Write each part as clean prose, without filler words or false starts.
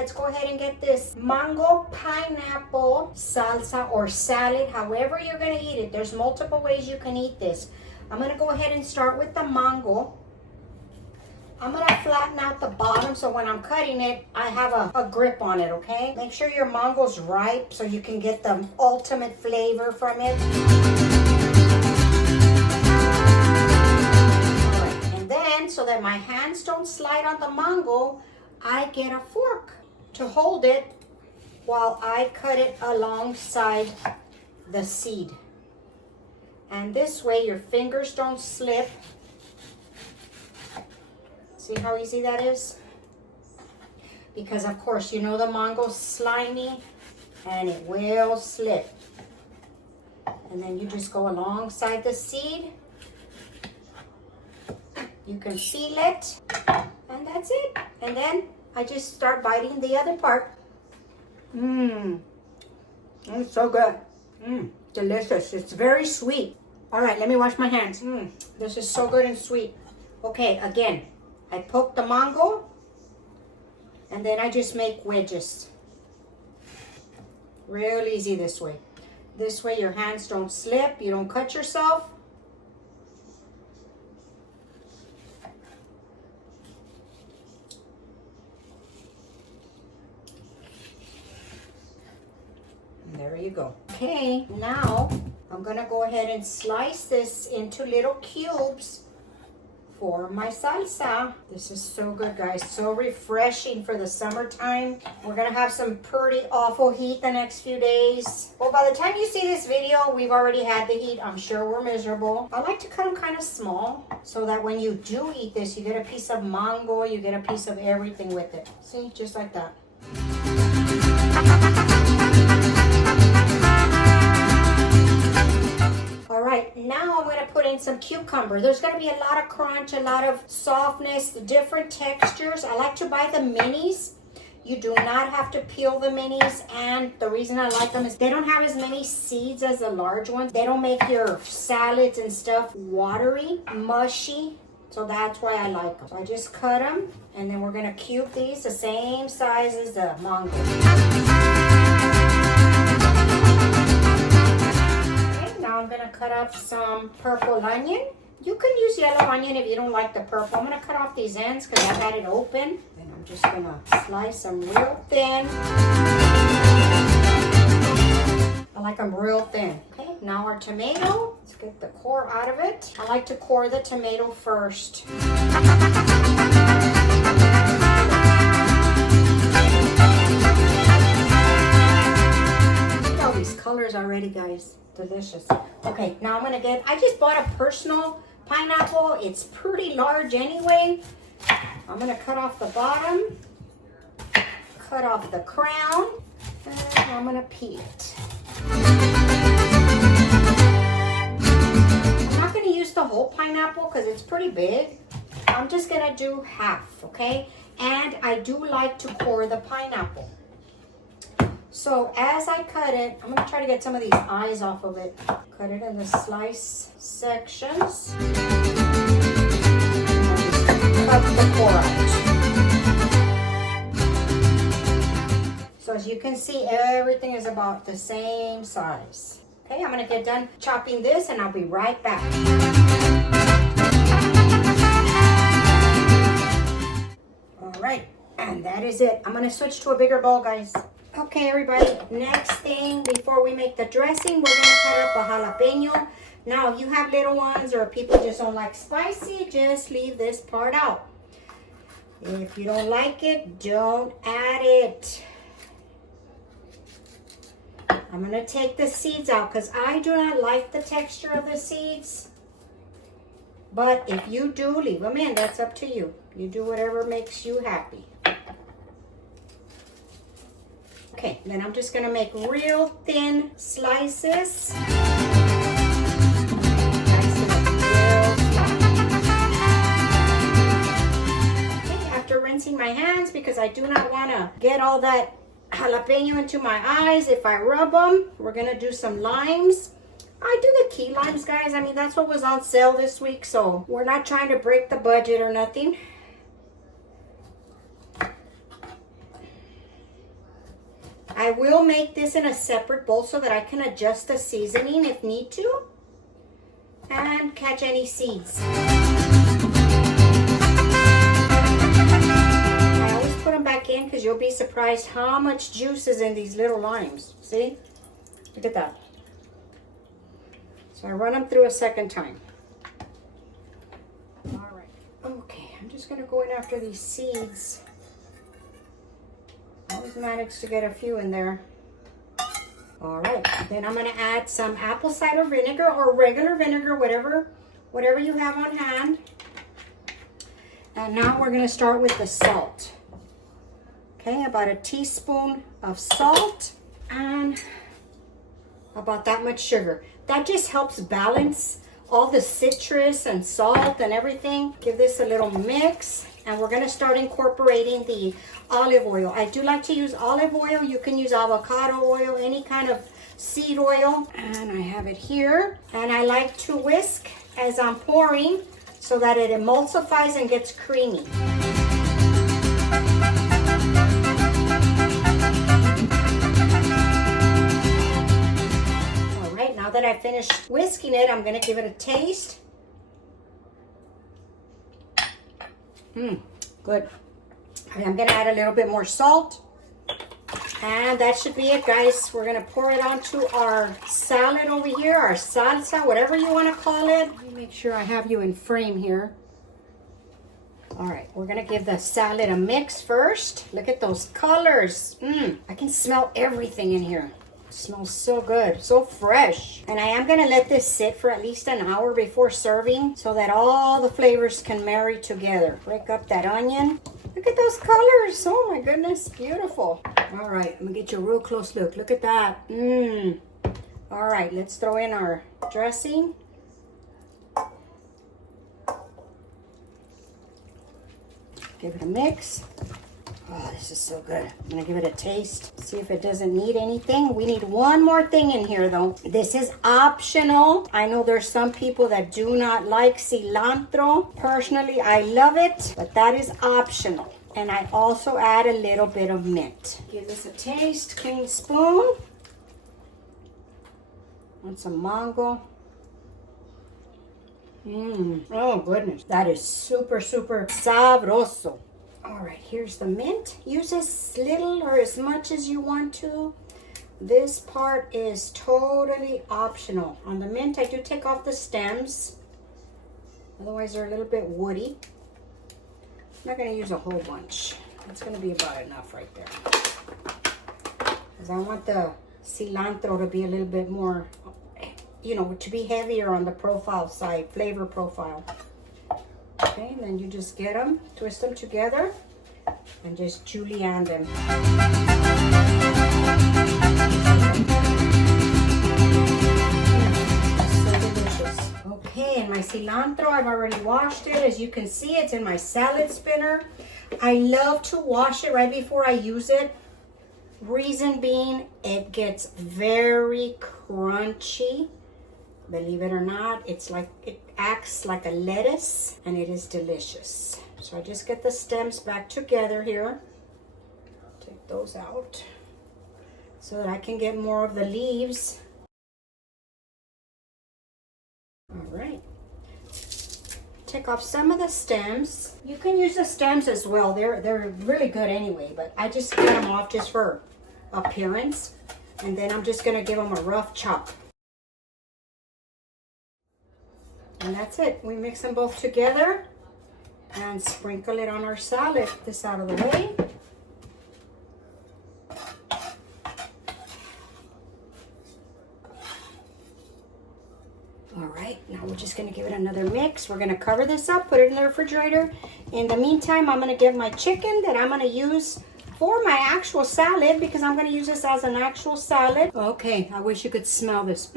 let's go ahead and get this mango pineapple salsa or salad, however you're gonna eat it. There's multiple ways you can eat this. I'm gonna go ahead and start with the mango. I'm gonna flatten out the bottom so when I'm cutting it, I have a grip on it, okay? Make sure your mango's ripe so you can get the ultimate flavor from it. All right, and then so that my hands don't slide on the mango, I get a fork to hold it while I cut it alongside the seed. And this way your fingers don't slip. See how easy that is? Because of course, you know the mango's slimy and it will slip. And then you just go alongside the seed. You can feel it. And that's it. And then I just start biting the other part. It's so good. Delicious. It's very sweet. All right, let me wash my hands. This is so good and sweet. Okay, again. I poke the mango, and then I just make wedges. Real easy this way. This way your hands don't slip, you don't cut yourself. And there you go. Okay, now I'm gonna go ahead and slice this into little cubes for my salsa. This is so good, guys. So refreshing for the summertime. We're gonna have some pretty awful heat the next few days. Well, by the time you see this video, we've already had the heat. I'm sure we're miserable. I like to cut them kind of small so that when you do eat this, you get a piece of mango, you get a piece of everything with it. See, just like that. All right, now I'm gonna put in some cucumber. There's gonna be a lot of crunch, a lot of softness, different textures. I like to buy the minis. You do not have to peel the minis, and the reason I like them is they don't have as many seeds as the large ones. They don't make your salads and stuff watery, mushy, so that's why I like them. So I just cut them, and then we're gonna cube these the same size as the mango. I'm gonna cut up some purple onion. You can use yellow onion if you don't like the purple. I'm gonna cut off these ends because I've had it open. And I'm just gonna slice them real thin. I like them real thin. Okay, now our tomato. Let's get the core out of it. I like to core the tomato first. Look at all these colors already, guys. Delicious. Okay, now I'm gonna I just bought a personal pineapple. It's pretty large anyway. I'm gonna cut off the bottom, cut off the crown, and I'm gonna peel it. I'm not gonna use the whole pineapple because it's pretty big. I'm just gonna do half, okay? And I do like to core the pineapple. So as I cut it, I'm gonna try to get some of these eyes off of it. Cut it in the slice sections. Cut the core out. So as you can see, everything is about the same size. Okay, I'm gonna get done chopping this and I'll be right back. All right, and that is it. I'm gonna switch to a bigger bowl, guys. Okay, everybody, next thing before we make the dressing, we're gonna cut up a jalapeno. Now, if you have little ones or people just don't like spicy, just leave this part out. If you don't like it, don't add it. I'm gonna take the seeds out because I do not like the texture of the seeds. But if you do, leave them in. That's up to you. You do whatever makes you happy. Okay, then I'm just gonna make real thin slices. Okay, after rinsing my hands, because I do not wanna get all that jalapeno into my eyes if I rub them, we're gonna do some limes. I do the key limes, guys. I mean, that's what was on sale this week, so we're not trying to break the budget or nothing. I will make this in a separate bowl so that I can adjust the seasoning if need to and catch any seeds. I always put them back in because you'll be surprised how much juice is in these little limes. See? Look at that. So I run them through a second time. All right. Okay, I'm just going to go in after these seeds. Always managed to get a few in there. All right, then I'm going to add some apple cider vinegar or regular vinegar, whatever you have on hand. And now we're going to start with the salt. Okay, about a teaspoon of salt and about that much sugar. That just helps balance all the citrus and salt and everything. Give this a little mix. And we're going to start incorporating the olive oil. I do like to use olive oil. You can use avocado oil, any kind of seed oil. And I have it here. And I like to whisk as I'm pouring so that it emulsifies and gets creamy. All right, now that I finished whisking it, I'm going to give it a taste. Good. I'm going to add a little bit more salt. And that should be it, guys. We're going to pour it onto our salad over here, our salsa, whatever you want to call it. Let me make sure I have you in frame here. All right, we're going to give the salad a mix first. Look at those colors. I can smell everything in here. It smells so good, so fresh. And I am going to let this sit for at least an hour before serving so that all the flavors can marry together. Break up that onion. Look at those colors. Oh my goodness, beautiful. All right, I'm going to get you a real close look. Look at that. All right, let's throw in our dressing. Give it a mix. Oh, this is so good. I'm gonna give it a taste. See if it doesn't need anything. We need one more thing in here though. This is optional. I know there's some people that do not like cilantro. Personally, I love it, but that is optional. And I also add a little bit of mint. Give this a taste. Clean spoon. And some mango. Oh goodness. That is super, super sabroso. All right, here's the mint. Use as little or as much as you want to. This part is totally optional. On the mint, I do take off the stems. Otherwise, they're a little bit woody. I'm not going to use a whole bunch. That's going to be about enough right there. Because I want the cilantro to be a little bit more, you know, to be heavier on the profile side, flavor profile. Okay, and then you just get them, twist them together, and just julienne them. So delicious. Okay, and my cilantro, I've already washed it. As you can see, it's in my salad spinner. I love to wash it right before I use it. Reason being, it gets very crunchy. Believe it or not, it's like it acts like a lettuce and it is delicious. So I just get the stems back together here. Take those out so that I can get more of the leaves. All right. Take off some of the stems. You can use the stems as well. They're really good anyway, but I just get them off just for appearance. And then I'm just gonna give them a rough chop. And that's it. We mix them both together and sprinkle it on our salad. Get this out of the way. All right, now we're just gonna give it another mix. We're gonna cover this up, put it in the refrigerator. In the meantime, I'm gonna get my chicken that I'm gonna use for my actual salad because I'm gonna use this as an actual salad. Okay, I wish you could smell this.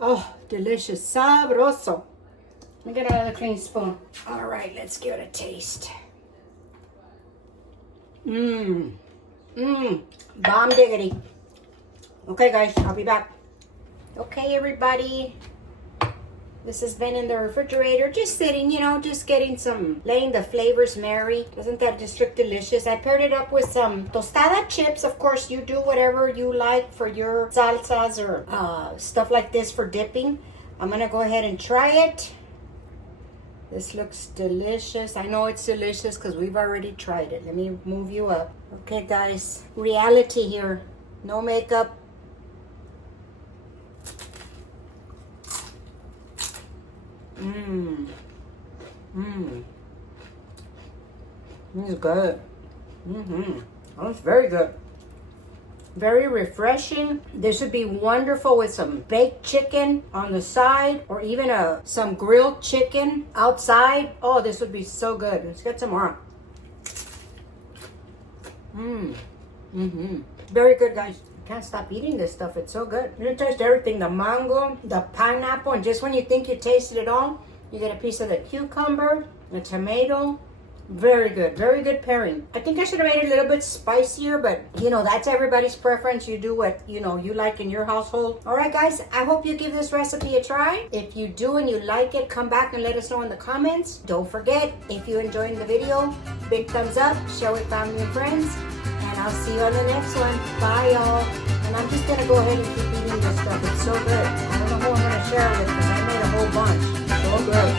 Oh, delicious, sabroso. Let me get another clean spoon. All right, let's give it a taste. Bomb diggity. Okay, guys, I'll be back. Okay, everybody. This has been in the refrigerator, just sitting, you know, just getting some, letting the flavors marry. Doesn't that just look delicious? I paired it up with some tostada chips. Of course, you do whatever you like for your salsas or stuff like this for dipping. I'm gonna go ahead and try it. This looks delicious. I know it's delicious because we've already tried it. Let me move you up. Okay, guys, reality here. No makeup. This is good. That's very good. Very refreshing. This would be wonderful with some baked chicken on the side, or even some grilled chicken outside. Oh, this would be so good. Let's get some more. Very good, guys. Can't stop eating this stuff. It's so good. You taste everything, the mango, the pineapple, and just when you think you tasted it all, you get a piece of the cucumber, the tomato. Very good pairing. I think I should have made it a little bit spicier, but you know, that's everybody's preference. You do what you know you like in your household. All right, guys, I hope you give this recipe a try. If you do and you like it, come back and let us know in the comments. Don't forget, if you enjoyed the video, big thumbs up, share with family and friends, and I'll see you on the next one. Bye, y'all. And I'm just gonna go ahead and keep eating this stuff. It's so good. I don't know who I'm gonna share it with because I made a whole bunch. So good.